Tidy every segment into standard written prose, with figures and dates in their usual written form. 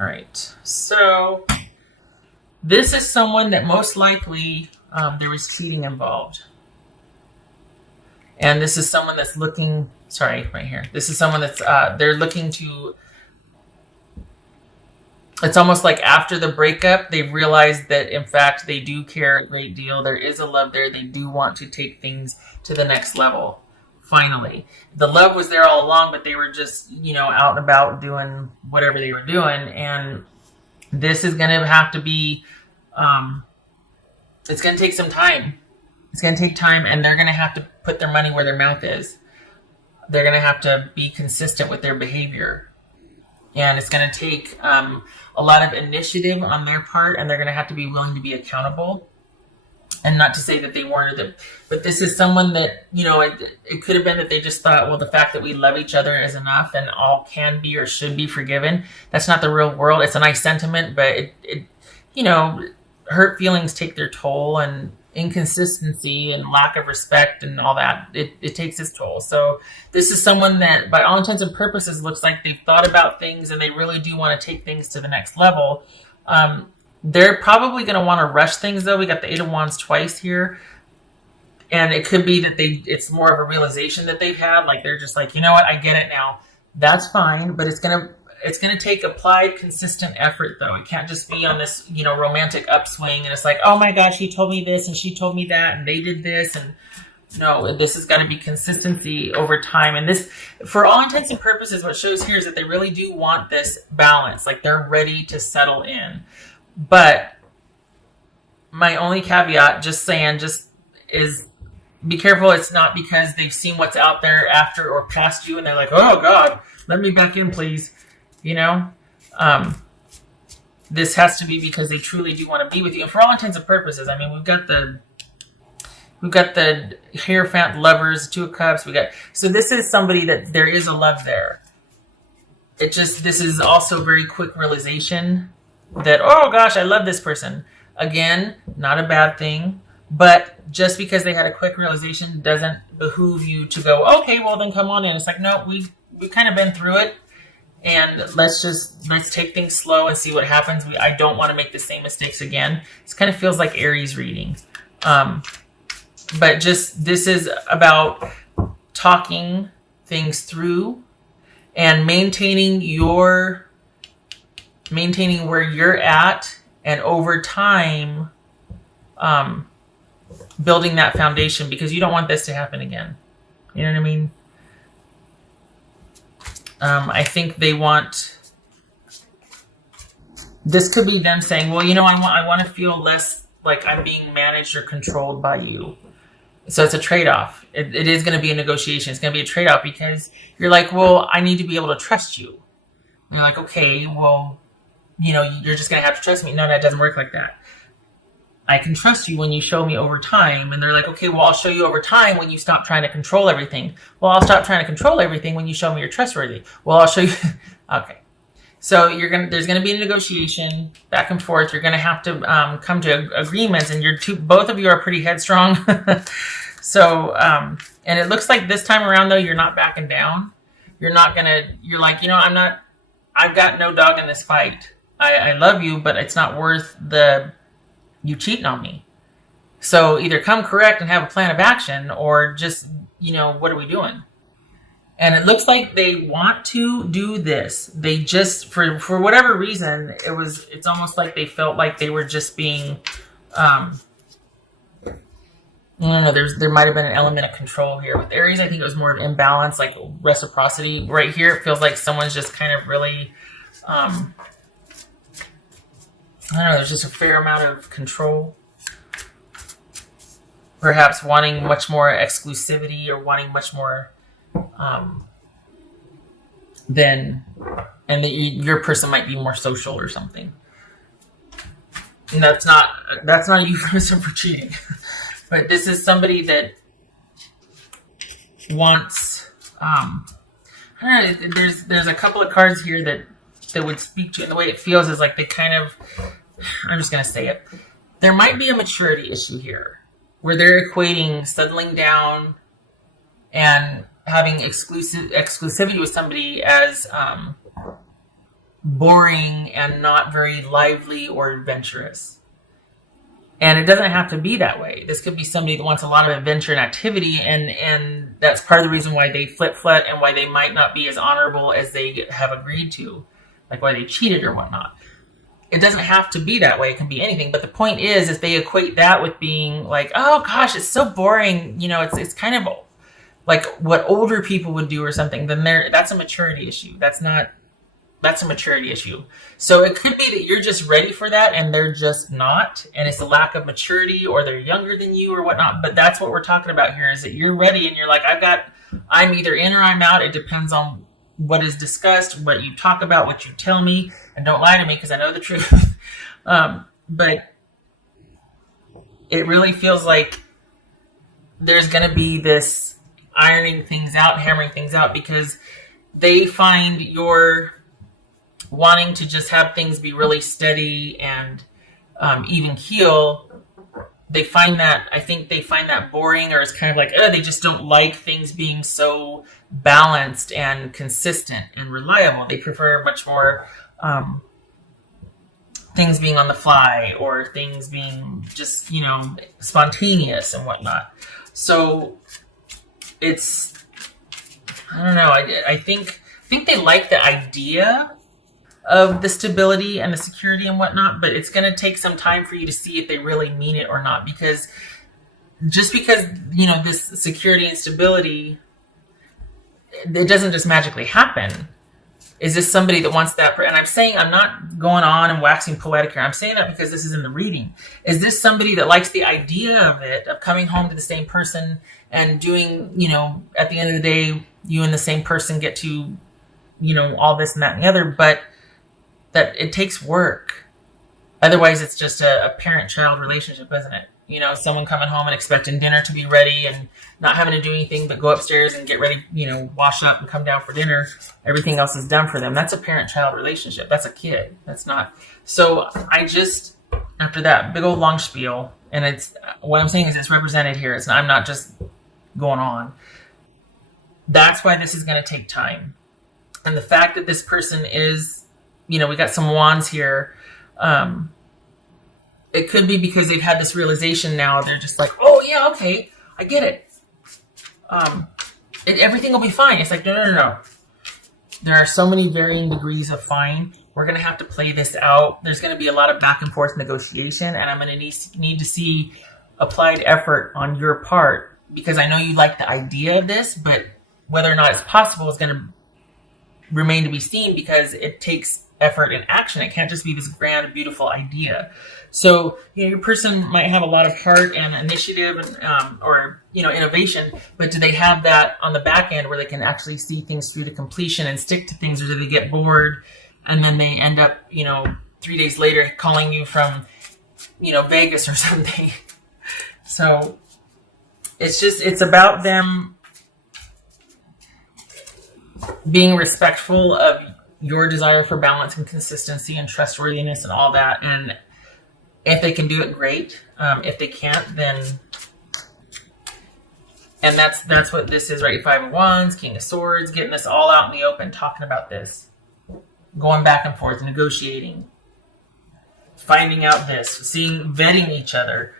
All right. So this is someone that most likely there was cheating involved. And this is someone that's looking, sorry, right here. This is someone that's, they're looking to, it's almost like after the breakup, they realize that in fact they do care a great deal. There is a love there. They do want to take things to the next level. Finally, the love was there all along, but they were just, out and about doing whatever they were doing. And this is going to have to be, it's going to take some time. It's going to take time, and they're going to have to put their money where their mouth is. They're going to have to be consistent with their behavior. And it's going to take a lot of initiative on their part, and they're going to have to be willing to be accountable. And not to say that they weren't, but this is someone that, it could have been that they just thought, well, the fact that we love each other is enough and all can be or should be forgiven. That's not the real world. It's a nice sentiment, but hurt feelings take their toll, and inconsistency and lack of respect and all that, it takes its toll. So this is someone that, by all intents and purposes, looks like they've thought about things and they really do want to take things to the next level. They're probably going to want to rush things, though. We got the Eight of Wands twice here. And it could be that it's more of a realization that they've had. Like, they're just like, you know what, I get it now. That's fine, but it's going to take applied, consistent effort, though. It can't just be on this, romantic upswing. And it's like, oh my gosh, he told me this and she told me that and they did this. And no, this has got to be consistency over time. And this, for all intents and purposes, what shows here is that they really do want this balance. Like, they're ready to settle in. But my only caveat, just is be careful. It's not because they've seen what's out there after or past you and they're like, oh God, let me back in, please. This has to be because they truly do want to be with you. And for all intents and purposes, I mean, we've got the Hierophant, Lovers, Two of Cups. So this is somebody that there is a love there. This is also very quick realization that, oh gosh, I love this person. Again, not a bad thing, but just because they had a quick realization doesn't behoove you to go, okay, well then come on in. It's like, no, we've kind of been through it, and let's take things slow and see what happens. I don't want to make the same mistakes again. This kind of feels like Aries reading. But this is about talking things through and maintaining where you're at, and over time, building that foundation, because you don't want this to happen again. You know what I mean? I think this could be them saying, well, I want to feel less like I'm being managed or controlled by you. So it's a trade-off. It is going to be a negotiation. It's going to be a trade-off, because you're like, well, I need to be able to trust you. And you're like, okay, well, you're just going to have to trust me. No, that doesn't work like that. I can trust you when you show me over time. And they're like, okay, well, I'll show you over time when you stop trying to control everything. Well, I'll stop trying to control everything when you show me you're trustworthy. Well, I'll show you. Okay. So there's going to be a negotiation back and forth. You're going to have to come to agreements, and both of you are pretty headstrong. So, and it looks like this time around, though, you're not backing down. You're like, I've got no dog in this fight. I love you, but it's not worth you cheating on me. So either come correct and have a plan of action, or just, what are we doing? And it looks like they want to do this. They just, for whatever reason, it's almost like they felt like they were just being, I don't know, there might have been an element of control here. With Aries, I think it was more of imbalance, like reciprocity. Right here, it feels like someone's just kind of really, I don't know, there's just a fair amount of control. Perhaps wanting much more exclusivity, or wanting much more your person might be more social or something. And that's not a euphemism for cheating. But this is somebody that wants, I don't know, there's a couple of cards here that would speak to, and the way it feels is like they kind of, I'm just going to say it. There might be a maturity issue here, where they're equating settling down and having exclusivity with somebody as boring and not very lively or adventurous. And it doesn't have to be that way. This could be somebody that wants a lot of adventure and activity, and that's part of the reason why they flip-flop and why they might not be as honorable as they have agreed to, like why they cheated or whatnot. It doesn't have to be that way. It can be anything. But the point is, if they equate that with being like, oh gosh, it's so boring, it's kind of like what older people would do or something, then that's a maturity issue. That's a maturity issue. So it could be that you're just ready for that and they're just not, and it's a lack of maturity, or they're younger than you or whatnot. But that's what we're talking about here, is that you're ready and you're like, I'm either in or I'm out. It depends on what is discussed, what you talk about, what you tell me, and don't lie to me because I know the truth. But it really feels like there's going to be this ironing things out, hammering things out, because they find you're wanting to just have things be really steady and even keel. I think they find that boring, or it's kind of like, they just don't like things being so balanced and consistent and reliable. They prefer much more things being on the fly, or things being just, spontaneous and whatnot. So it's, I don't know. I think they like the idea of the stability and the security and whatnot, but it's going to take some time for you to see if they really mean it or not. Because just because, this security and stability, it doesn't just magically happen. Is this somebody that wants that? And I'm not going on and waxing poetic here. I'm saying that because this is in the reading. Is this somebody that likes the idea of it, of coming home to the same person and doing, at the end of the day, you and the same person get to, all this and that and the other, but that it takes work. Otherwise, it's just a parent-child relationship, isn't it? Someone coming home and expecting dinner to be ready and not having to do anything but go upstairs and get ready, wash up and come down for dinner. Everything else is done for them. That's a parent-child relationship. That's a kid. That's not. So after that big old long spiel, and it's, what I'm saying is it's represented here. I'm not just going on. That's why this is going to take time. And the fact that this person is, we got some wands here. It could be because they've had this realization now. They're just like, oh yeah, okay, I get it. Everything will be fine. It's like, no. There are so many varying degrees of fine. We're going to have to play this out. There's going to be a lot of back and forth negotiation, and I'm going to need to see applied effort on your part, because I know you like the idea of this, but whether or not it's possible is going to remain to be seen, because it takes effort and action. It can't just be this grand, beautiful idea. So, your person might have a lot of heart and initiative and, or innovation, but do they have that on the back end where they can actually see things through to completion and stick to things, or do they get bored and then they end up, 3 days later calling you from, Vegas or something? So it's about them being respectful of your desire for balance and consistency and trustworthiness and all that. And if they can do it, great. If they can't, then, and that's what this is, right? 5 of Wands, King of Swords, getting this all out in the open, talking about this, going back and forth, negotiating, finding out this, vetting each other,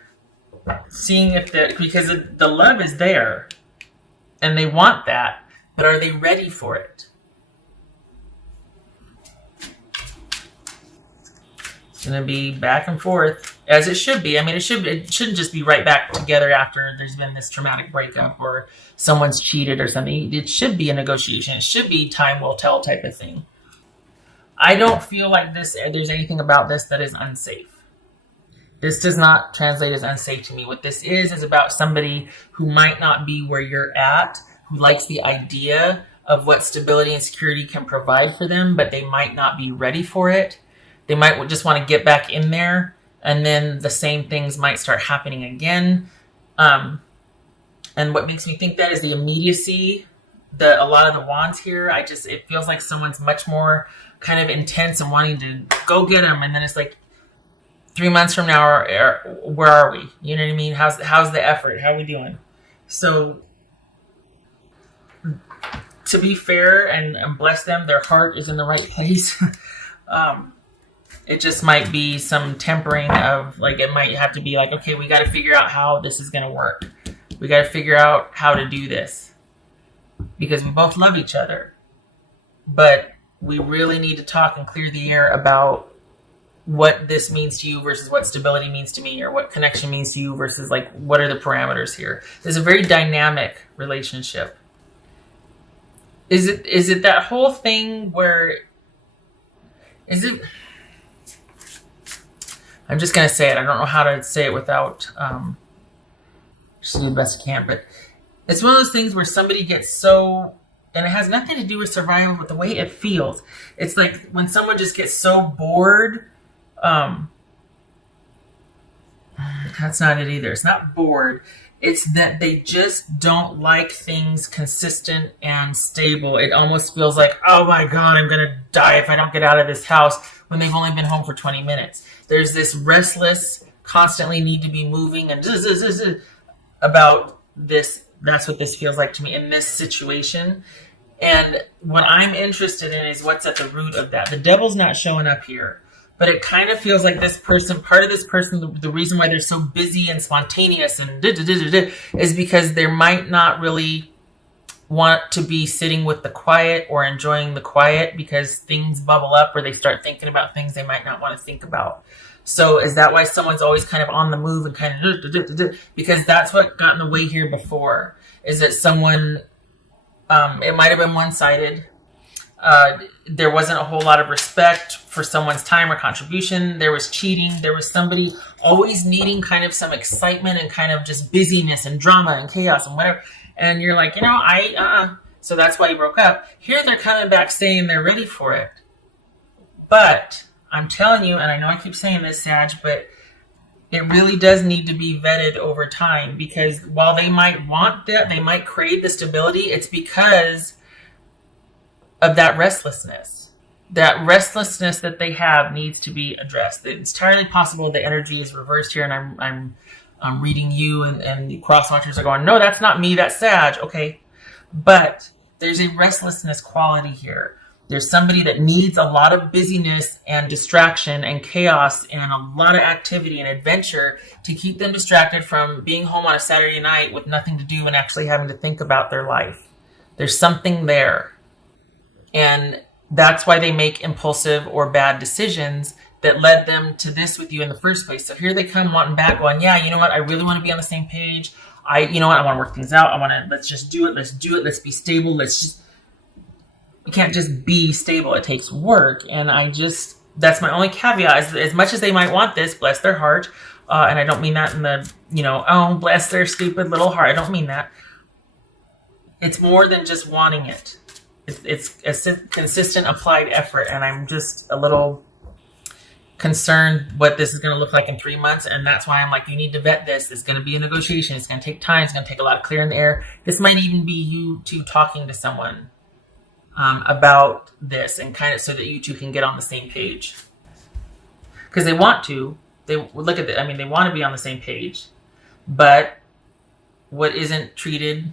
seeing if because the love is there and they want that, but are they ready for it? It's going to be back and forth, as it should be. I mean, it shouldn't just be right back together after there's been this traumatic breakup or someone's cheated or something. It should be a negotiation. It should be time will tell type of thing. I don't feel like there's anything about this that is unsafe. This does not translate as unsafe to me. What this is about somebody who might not be where you're at, who likes the idea of what stability and security can provide for them, but they might not be ready for it. They might just want to get back in there, and then the same things might start happening again. And what makes me think that is the immediacy, a lot of the wands here. It feels like someone's much more kind of intense and wanting to go get them, and then it's like 3 months from now, where are we? You know what I mean? How's the effort? How are we doing? So, to be fair and bless them, their heart is in the right place. It just might be some tempering of, like, it might have to be like, okay, we got to figure out how this is going to work. We got to figure out how to do this because we both love each other. But we really need to talk and clear the air about what this means to you versus what stability means to me, or what connection means to you versus, like, what are the parameters here. There's a very dynamic relationship. Is it that whole thing where, is it, I'm just going to say it. I don't know how to say it without, just do the best I can. But it's one of those things where somebody gets so, and it has nothing to do with survival, but the way it feels. It's like when someone just gets so bored. That's not it either. It's not bored. It's that they just don't like things consistent and stable. It almost feels like, oh my God, I'm going to die if I don't get out of this house, when they've only been home for 20 minutes. There's this restless, constantly need to be moving and about this. That's what this feels like to me in this situation. And what I'm interested in is what's at the root of that. The devil's not showing up here, but it kind of feels like this person, part of this person, the reason why they're so busy and spontaneous and is because they might not really want to be sitting with the quiet or enjoying the quiet, because things bubble up or they start thinking about things they might not want to think about. So is that why someone's always kind of on the move and kind of, because that's what got in the way here before, is that someone, it might have been one-sided. There wasn't a whole lot of respect for someone's time or contribution. There was cheating. There was somebody always needing kind of some excitement and kind of just busyness and drama and chaos and whatever. And you're like, so that's why you broke up. Here they're coming back saying they're ready for it. But I'm telling you, and I know I keep saying this, Sag, but it really does need to be vetted over time, because while they might want that, they might crave the stability, it's because of that restlessness. That restlessness that they have needs to be addressed. It's entirely possible the energy is reversed here, and I'm reading you, and the cross-watchers are going, no, that's not me, that's Sag. Okay, but there's a restlessness quality here. There's somebody that needs a lot of busyness and distraction and chaos and a lot of activity and adventure to keep them distracted from being home on a Saturday night with nothing to do and actually having to think about their life. There's something there. And that's why they make impulsive or bad decisions that led them to this with you in the first place. So here they come wanting back, going, yeah, you know what? I really want to be on the same page. You know what? I want to work things out. Let's just do it. Let's do it. Let's be stable. You can't just be stable. It takes work. And that's my only caveat. As much as they might want this, bless their heart. And I don't mean that in the, oh, bless their stupid little heart. I don't mean that. It's more than just wanting it. It's a consistent applied effort. And I'm just a little concerned what this is going to look like in 3 months. And that's why I'm like, you need to vet this. It's going to be a negotiation. It's going to take time. It's going to take a lot of clearing the air. This might even be you two talking to someone about this, and kind of so that you two can get on the same page, because they want to. They look at it. I mean, they want to be on the same page, but what isn't treated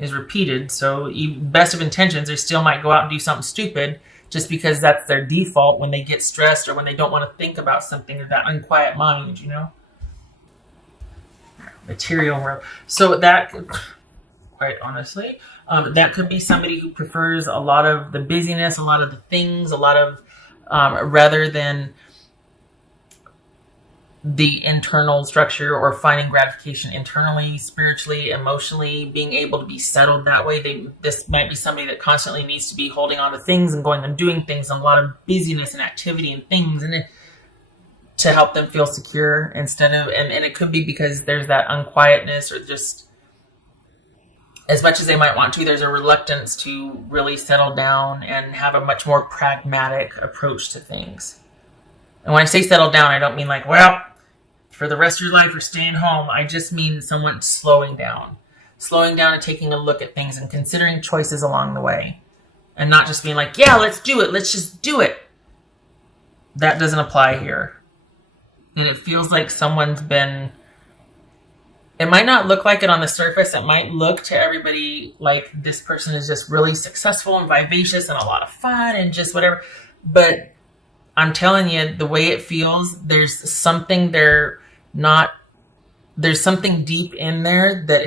is repeated. So, best of intentions, they still might go out and do something stupid just because that's their default when they get stressed or when they don't want to think about something, or that unquiet mind. Material world. So that, quite honestly, that could be somebody who prefers a lot of the busyness, a lot of the things, a lot of, rather than the internal structure or finding gratification internally, spiritually, emotionally, being able to be settled that way. This might be somebody that constantly needs to be holding on to things and going and doing things, and a lot of busyness and activity and things, and to help them feel secure instead of, and it could be because there's that unquietness, or just, as much as they might want to, there's a reluctance to really settle down and have a much more pragmatic approach to things. And when I say settle down, I don't mean like, well, for the rest of your life you're staying home. I just mean someone slowing down and taking a look at things and considering choices along the way, and not just being like, yeah, let's do it. Let's just do it. That doesn't apply here. And it feels like someone's been, it might not look like it on the surface. It might look to everybody like this person is just really successful and vivacious and a lot of fun and just whatever. But I'm telling you, the way it feels, there's something they're not, there's something deep in there that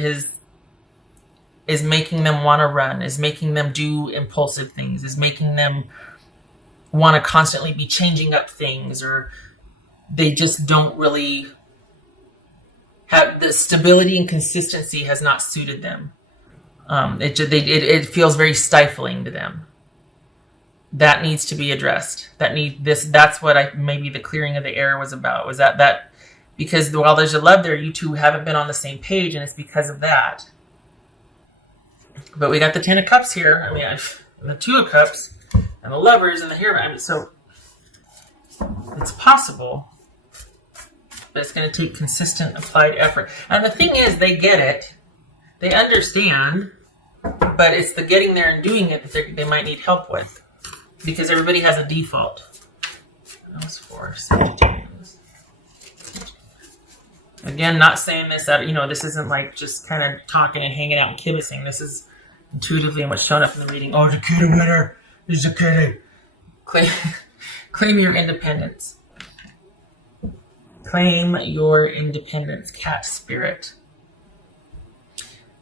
is making them want to run, is making them do impulsive things, is making them want to constantly be changing up things, or they just don't really have the stability and consistency has not suited them. It feels very stifling to them. That needs to be addressed. That's what maybe the clearing of the air was about. Was that because while there's a love there, you two haven't been on the same page, and it's because of that. But we got the Ten of Cups here. I mean, the Two of Cups and the Lovers and the Hierophant. I mean, so it's possible, but it's going to take consistent applied effort. And the thing is, they get it, they understand, but it's the getting there and doing it that they might need help with. Because everybody has a default. That was for Sagittarius. Again, not saying this that, this isn't like just kind of talking and hanging out and kibitzing. This is intuitively what's shown up in the reading. Oh, the kitty winner is a kitty. Claim your independence. Claim your independence, cat spirit.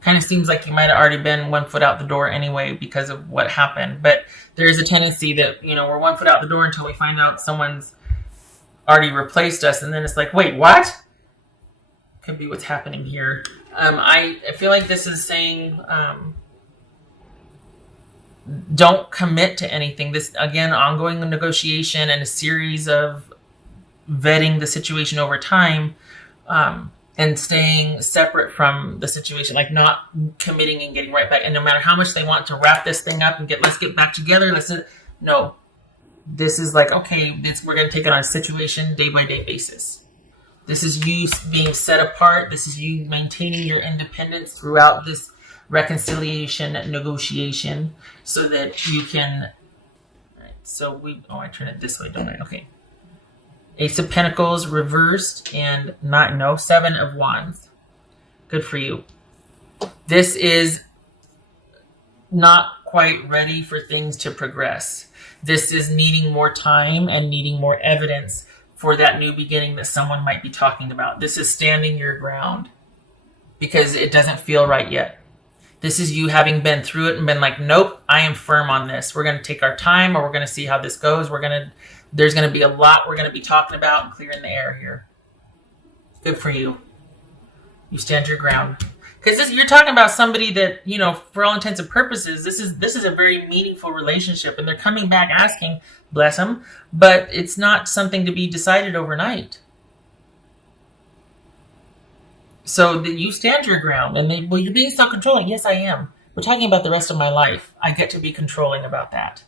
Kind of seems like you might have already been 1 foot out the door anyway because of what happened. But there's a tendency that, we're 1 foot out the door until we find out someone's already replaced us. And then it's like, wait, what? Could be what's happening here. I feel like this is saying, don't commit to anything. This, again, ongoing negotiation and a series of vetting the situation over time. And staying separate from the situation, like not committing and getting right back. And no matter how much they want to wrap this thing up and let's get back together. No, this is like, okay, we're going to take it on a situation day by day basis. This is you being set apart. This is you maintaining your independence throughout this reconciliation negotiation so that you can. All right, so I turn it this way, don't I? Okay. Ace of Pentacles reversed and Seven of Wands. Good for you. This is not quite ready for things to progress. This is needing more time and needing more evidence for that new beginning that someone might be talking about. This is standing your ground because it doesn't feel right yet. This is you having been through it and been like, nope, I am firm on this. We're going to take our time, or we're going to see how this goes. There's going to be a lot we're going to be talking about and clearing the air here. Good for you. You stand your ground. Because you're talking about somebody that, for all intents and purposes, this is a very meaningful relationship. And they're coming back asking, bless them, but it's not something to be decided overnight. So that you stand your ground. And you're being self-controlling. Yes, I am. We're talking about the rest of my life. I get to be controlling about that.